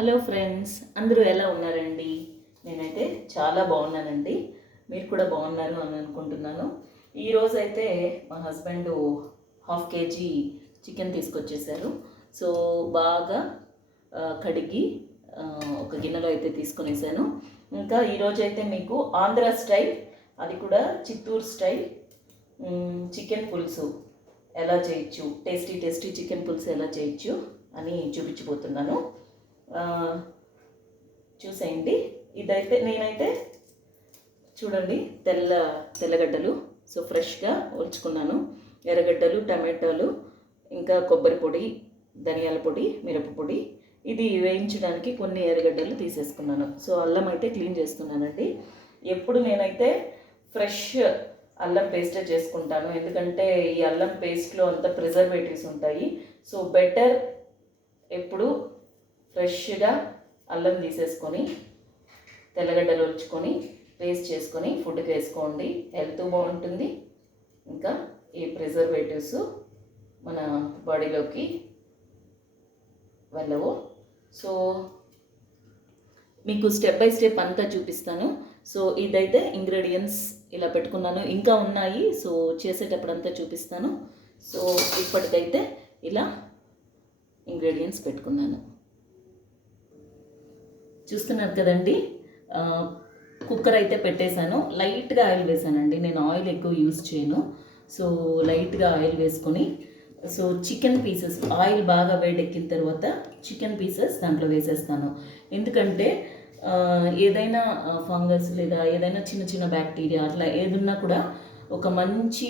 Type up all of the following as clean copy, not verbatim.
Hello friends, అందరూ ఎలా ఉన్నారండి? నేనైతే చాలా బాగున్నానండి. మీరు కూడా బాగున్నారు అని అనుకుంటున్నాను. ఈరోజు అయితే మా హస్బెండ్ 1/2 కేజీ చికెన్ తీసుకొచ్చేసారు. సో బాగా కడిగి ఒక గిన్నెలో అయితే తీసుకొనేసాను. ఇంకా ఈరోజు అయితే మీకు ఆంధ్ర స్టైల్, అది కూడా చిత్తూరు స్టైల్ చికెన్ పులుసు ఎలా చేయొచ్చు, టేస్టీ చికెన్ పులుసు ఎలా చేయొచ్చు అని చూపించబోతున్నాను. చూసేయండి. ఇదైతే నేనైతే చూడండి, తెల్లగడ్డలు సో ఫ్రెష్గా ఒలుచుకున్నాను. ఎర్రగడ్డలు, టమాటాలు, ఇంకా కొబ్బరి పొడి, ధనియాల పొడి, మిరప పొడి. ఇది వేయించడానికి కొన్ని ఎర్రగడ్డలు తీసేసుకున్నాను. సో అల్లం అయితే క్లీన్ చేస్తున్నానండి. ఎప్పుడు నేనైతే ఫ్రెష్ అల్లం పేస్టే చేసుకుంటాను, ఎందుకంటే ఈ అల్లం పేస్ట్లో అంత ప్రిజర్వేటివ్స్ ఉంటాయి. సో బెటర్ ఎప్పుడు ఫ్రెష్గా అల్లం తీసేసుకొని తెల్లగడ్డలు ఒలుచుకొని పేస్ట్ చేసుకొని ఫుడ్కి వేసుకోండి. హెల్త్ బాగుంటుంది, ఇంకా ఈ ప్రిజర్వేటివ్స్ మన బాడీలోకి వెళ్ళవు. సో మీకు స్టెప్ బై స్టెప్ అంతా చూపిస్తాను. సో ఇదైతే ఇంగ్రీడియంట్స్ ఇలా పెట్టుకున్నాను, ఇంకా ఉన్నాయి. సో చేసేటప్పుడు అంతా చూపిస్తాను. సో ఇప్పటికైతే ఇలా ఇంగ్రీడియంట్స్ పెట్టుకున్నాను. చూస్తున్నారు కదండి, కుక్కర్ అయితే పెట్టేశాను. లైట్గా ఆయిల్ వేసానండి, నేను ఆయిల్ ఎక్కువ యూజ్ చేయను. సో లైట్గా ఆయిల్ వేసుకొని సో చికెన్ పీసెస్, ఆయిల్ బాగా వేడెక్కిన తర్వాత చికెన్ పీసెస్ దాంట్లో వేసేస్తాను. ఎందుకంటే ఏదైనా ఫంగస్ లేదా ఏదైనా చిన్న చిన్న బ్యాక్టీరియా అట్లా ఏదున్నా కూడా ఒక మంచి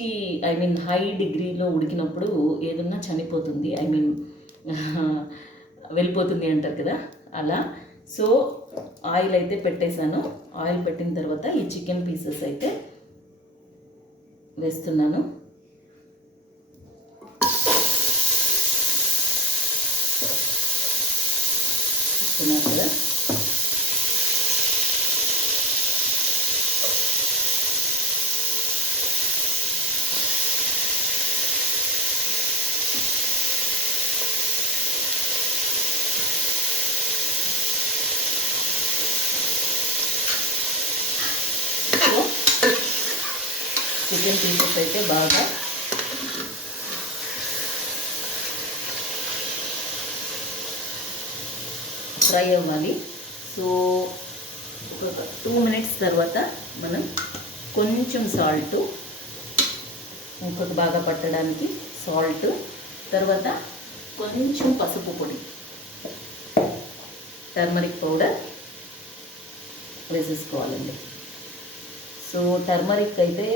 హై డిగ్రీలో ఉడికినప్పుడు ఏదన్నా చనిపోతుంది, వెళ్ళిపోతుంది అంటారు కదా, అలా. సో ఆయిల్ అయితే పెట్టేశాను. ఆయిల్ పెట్టిన తర్వాత ఈ చికెన్ పీసెస్ అయితే వేస్తున్నాను. చూస్తున్నారు కదా, చికెన్ పీసెస్ అయితే బాగా ఫ్రై అవ్వాలి. సో ఒక 2 మినిట్స్ తర్వాత మనం కొంచెం సాల్ట్, ముక్కకు బాగా పట్టడానికి సాల్ట్, తర్వాత కొంచెం పసుపు పొడి, టర్మరిక్ పౌడర్ వేసేసుకోవాలండి. సో టర్మరిక్ అయితే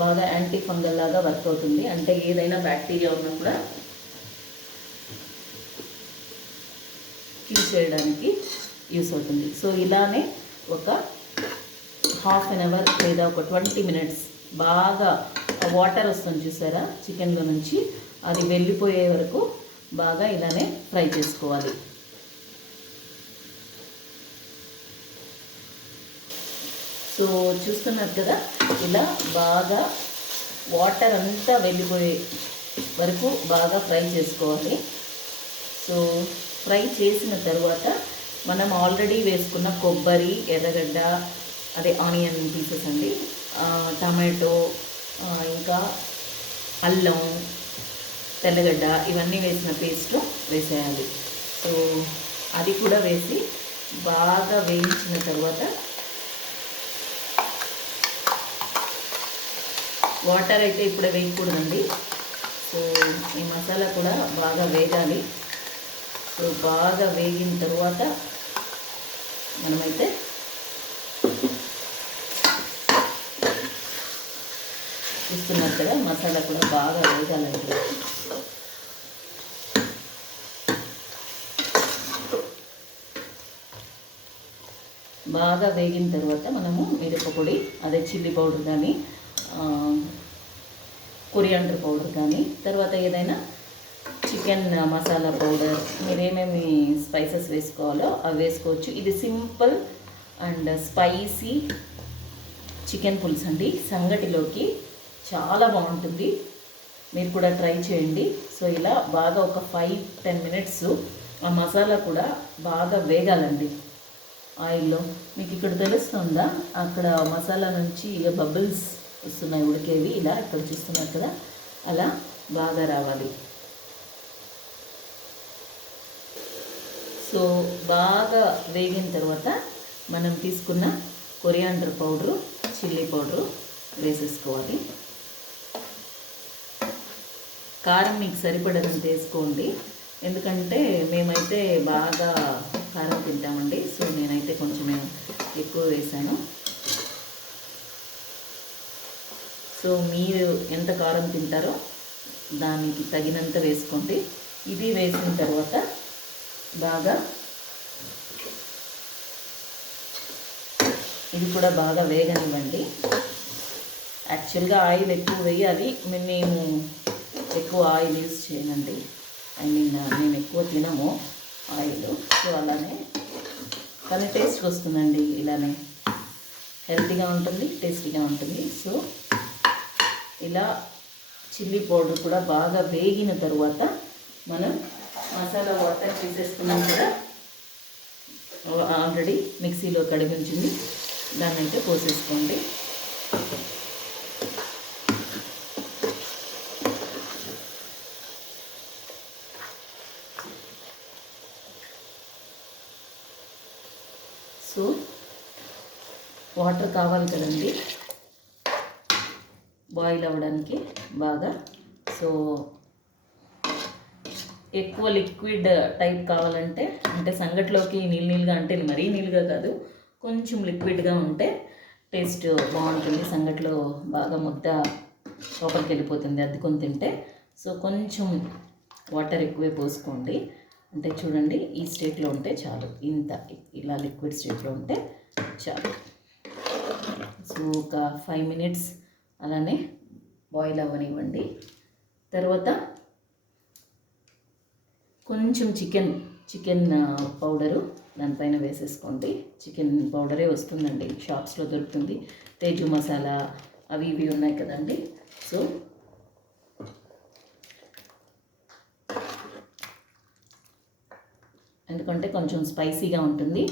బాగా యాంటీ ఫంగల్ లాగా వర్క్ అవుతుంది, అంటే ఏదైనా బ్యాక్టీరియా ఉన్నా కూడా కిల్ చేయడానికి యూస్ అవుతుంది. సో ఇలానే ఒక 1/2 అవర్ లేదా ఒక 20 మినిట్స్ బాగా వాటర్ వస్తుంది చూసారా చికెన్లో నుంచి, అది వెళ్ళిపోయే వరకు బాగా ఇలానే ఫ్రై చేసుకోవాలి. సో చూస్తున్నారు కదా, ఇలా బాగా వాటర్ అంతా వెళ్ళిపోయే వరకు బాగా ఫ్రై చేసుకోవాలి. సో ఫ్రై చేసిన తర్వాత మనం ఆల్రెడీ వేసుకున్న కొబ్బరి, ఎర్రగడ్డ, అదే ఆనియన్ పీసెస్ అండి, టమాటో, ఇంకా అల్లం, తెల్లగడ్డ, ఇవన్నీ వేసిన పేస్ట్ వేసేయాలి. సో అది కూడా వేసి బాగా వేయించిన తర్వాత వాటర్ అయితే ఇప్పుడే వేయకూడదండి. సో ఈ మసాలా కూడా బాగా వేగాలి. సో బాగా వేగిన తర్వాత మనమైతే చూస్తున్నారు కదా, మసాలా కూడా బాగా వేగాలండి. బాగా వేగిన తర్వాత మనము మిరప పొడి, అదే చిల్లీ పౌడర్ కానీ కొరియాండర్ పౌడర్ కానీ, తర్వాత ఏదైనా చికెన్ మసాలా పౌడర్, మీరేమేమి స్పైసెస్ వేసుకోవాలో అవి వేసుకోవచ్చు. ఇది సింపుల్ అండ్ స్పైసీ చికెన్ పులుసు అండి, సంగటిలోకి చాలా బాగుంటుంది. మీరు కూడా ట్రై చేయండి. సో ఇలా బాగా ఒక 5-10 మినిట్స్ ఆ మసాలా కూడా బాగా వేగాలండి ఆయిల్లో. మీకు ఇక్కడ తెలుస్తుందా, అక్కడ మసాలా నుంచి బబుల్స్ వస్తున్నాయి ఉడికేవి, ఇలా ఇక్కడ చూస్తున్నారు కదా, అలా బాగా రావాలి. సో బాగా వేగిన తర్వాత మనం తీసుకున్న కొరియాండర్ పౌడరు, చిల్లీ పౌడరు వేసేసుకోవాలి. కారం మీకు సరిపడనంత వేసుకోండి, ఎందుకంటే మేమైతే బాగా కారం తింటామండి. సో నేనైతే కొంచెం ఎక్కువ వేసాను. సో మీరు ఎంత కారం తింటారో దానికి తగినంత వేసుకోండి. ఇది వేసిన తర్వాత బాగా ఇది కూడా బాగా వేగనివ్వండి. యాక్చువల్గా ఆయిల్ ఎక్కువ వేయాలి, మేము ఎక్కువ ఆయిల్ యూజ్ చేయనండి. మేము ఎక్కువ తినము ఆయిల్. సో అలానే కానీ టేస్ట్ వస్తుందండి, ఇలానే హెల్తీగా ఉంటుంది, టేస్టీగా ఉంటుంది. సో ఇలా చిల్లీ పౌడర్ కూడా బాగా వేగిన తర్వాత మనం మసాలా వాటర్ తీసేసుకున్నాం కదా, ఆల్రెడీ మిక్సీలో కడిగి ఉంచింది, దాన్ని అయితే పోసేసుకోండి. సో వాటర్ కావాలి కదండి బాయిల్ అవ్వడానికి బాగా. సో ఎక్కువ లిక్విడ్ టైప్ కావాలంటే, అంటే సంగట్లోకి నీళ్ళుగా, అంటే మరీ నీళ్ళుగా కాదు, కొంచెం లిక్విడ్గా ఉంటే టేస్ట్ బాగుంటుంది. సంగట్లో బాగా ముద్ద లోపలికి వెళ్ళిపోతుంది అద్దుకొని తింటే. సో కొంచెం వాటర్ ఎక్కువే పోసుకోండి. అంటే చూడండి, ఈ స్టేట్లో ఉంటే చాలు, ఇలా లిక్విడ్ స్టేట్లో ఉంటే చాలు. సో ఒక 5 minutes అలానే బాయిల్ అవ్వనివ్వండి. తర్వాత కొంచెం చికెన్ పౌడరు దానిపైన వేసేసుకోండి. చికెన్ పౌడరే వస్తుందండి, షాప్స్లో దొరుకుతుంది. తేజు మసాలా అవి ఇవి ఉన్నాయి కదండి. సో ఎందుకంటే కొంచెం స్పైసీగా ఉంటుంది.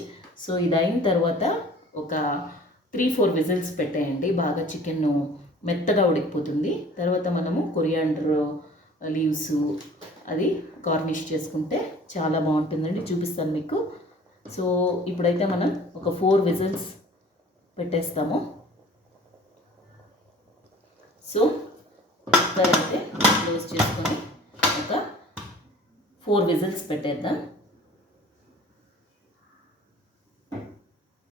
సో ఇది అయిన తర్వాత ఒక 3-4 విజిల్స్ పెట్టేయండి. బాగా చికెన్ మెత్తగా ఉడికిపోతుంది. తర్వాత మనము కొరియాండర్ లీవ్స్ అది గార్నిష్ చేసుకుంటే చాలా బాగుంటుందండి. చూపిస్తాను మీకు. సో ఇప్పుడైతే మనం ఒక 4 విజిల్స్ పెట్టేస్తాము. సో కుక్కర్ అయితే క్లోజ్ చేసుకొని ఒక 4 విజిల్స్ పెట్టేద్దాం.